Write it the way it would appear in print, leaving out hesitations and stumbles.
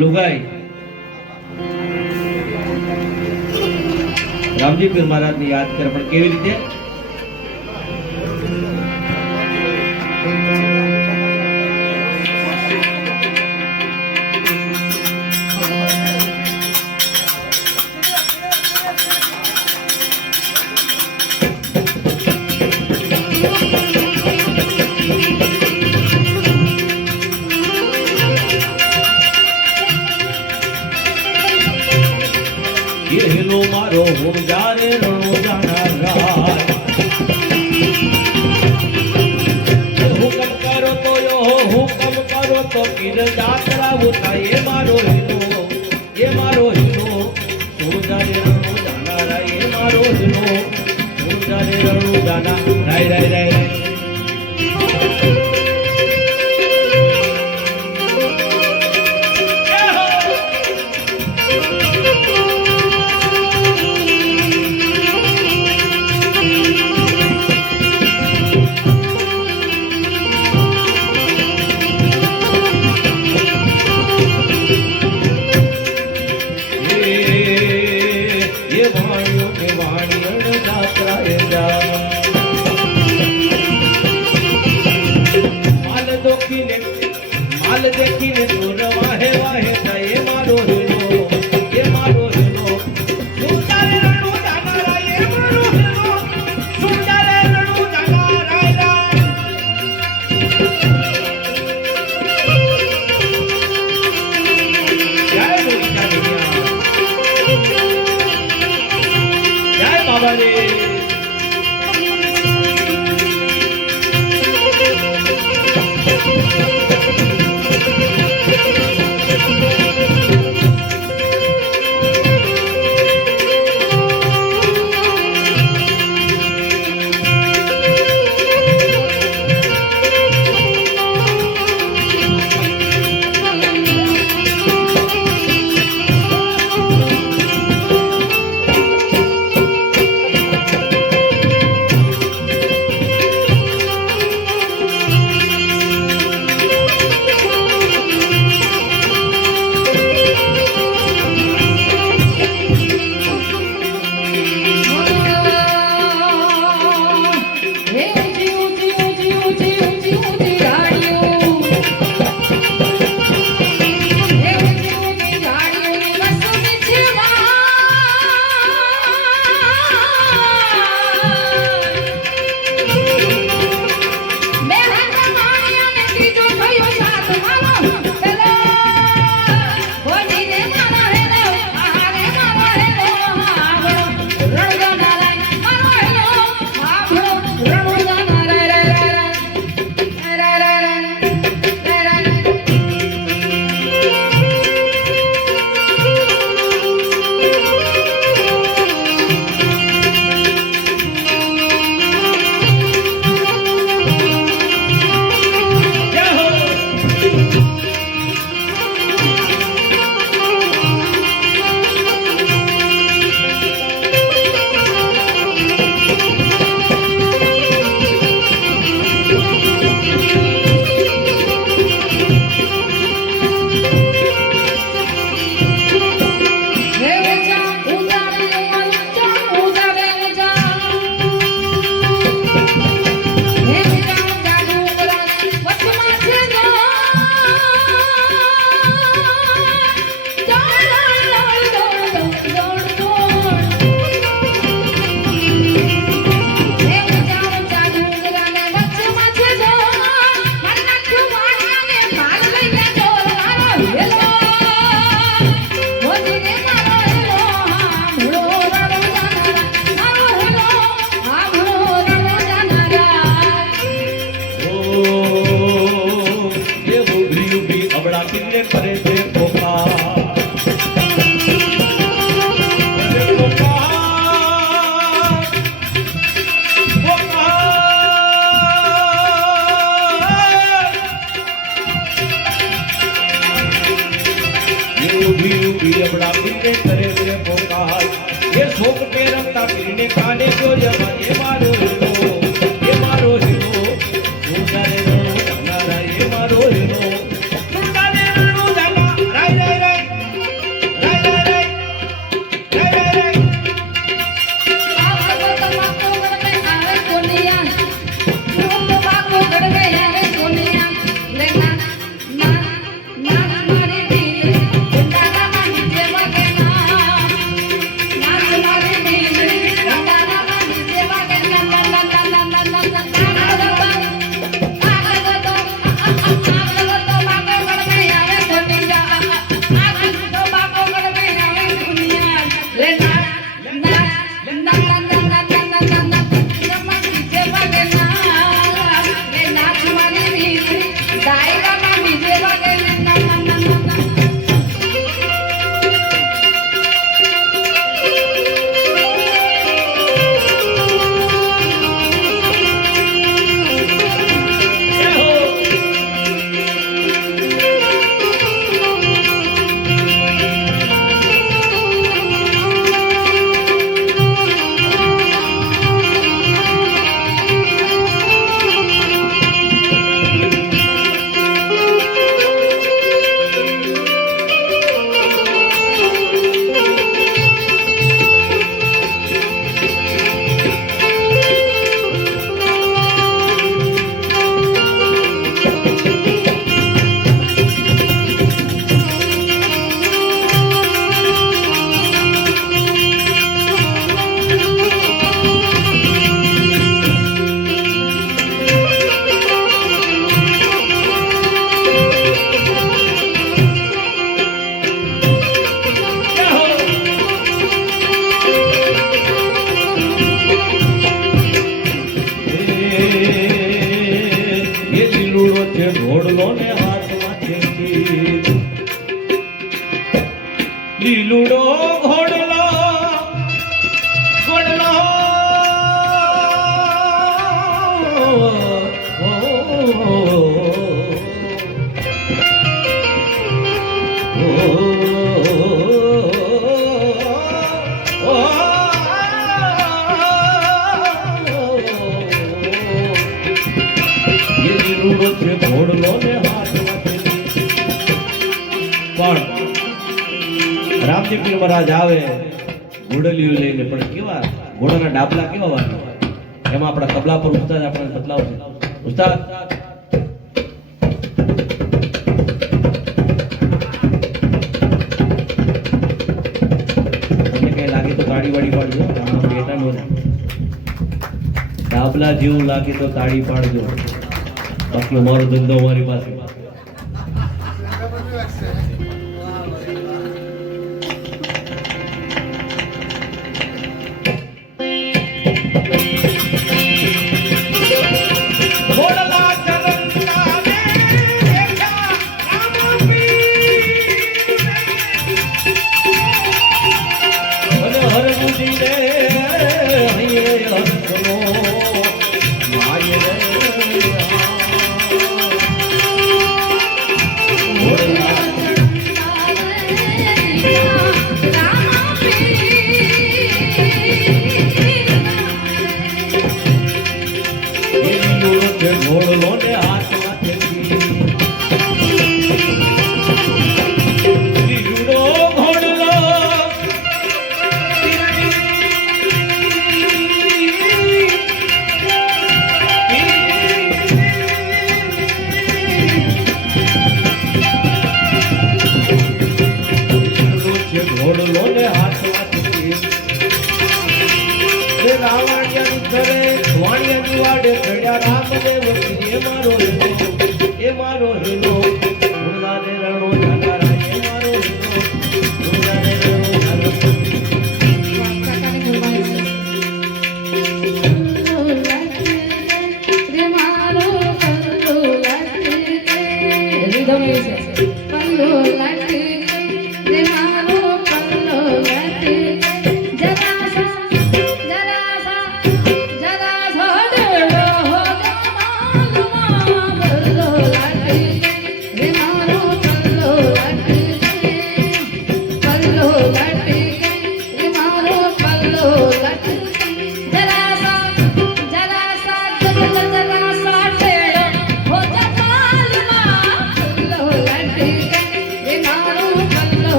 લુગાઈ રામજી પીર મહારાજ ને યાદ કરે, પણ કેવી રીતે? હેલો મારો હું જારે રણો જાનારા હુકમ કરો તો યો હુકમ કરો તો પીર જાત્રા ઉતાય એ મારો હિલો હું જારે રણો જાનારા એ મારો હિલો હું જારે રણો જાના રાય રાય રાય માલ દેખીને દૂર વાહે વાહે થાય એ મારો હિલો સુંદરે રણુ જાનારા એ મારો હિલો સુંદરે રણુ જાનારા જય જય બાબા રે રાય રાય છે ઘોડલો ને હાથમાં છે તીર. લીલુડો ઘોડલો ઘોડલો ઘોડલો ને હાથમાં છે તીર. પણ રામજી પીર મહારાજ આવે ઘોડલીઓ લઈને, પણ કેવા ઘોડાના ડાબલા કેવા વાગે એમાં આપણા તબલા પર ઉસ્તાદ આપણને બદલાવશે. ઉસ્તાદ તમને કઈ લાગે તો તાળી વાળી પાડજો. આમાં બેટા નો ડાબલા જેવું લાગે તો તાળી પાડજો, બાકી અમારો ધંધો અમારી પાસે. ઘોડલો ને હાથમાં છે તીર. લીલુડો ઘોડલો ઘોડલો ને હાથમાં છે તીર. રાવણ્ય ઘરે વાણિયા વાડે ચડ્યા રામદેવ મારો